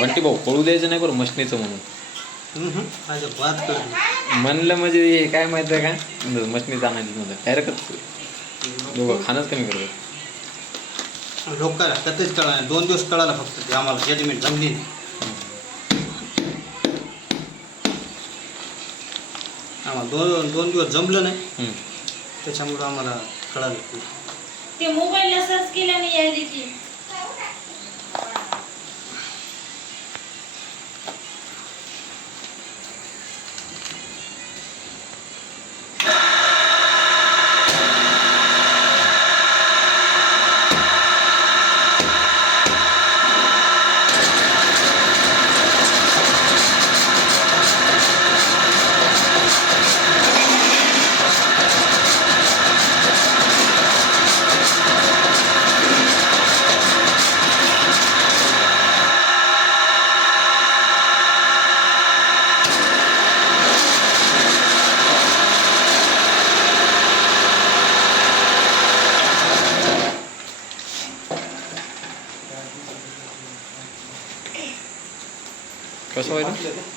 बंटी भाऊ पळू द्यायचं नाही बरं मशनीचं म्हणून. म्हणलं म्हणजे हे काय माहिती आहे का, मशनीचं आणायचं नव्हतं डायरेक्टच दोघं खाणंच कमी करत. लोकांना त्यातच कळा 2 दिवस कळाला फक्त ते आम्हाला जजमेंट जमली नाही. आम्हाला 2 दिवस जमलं नाही त्याच्यामुळं आम्हाला कळालं. ते मोबाईलला सर्च केल्याने यायली की कसं व्हायचं.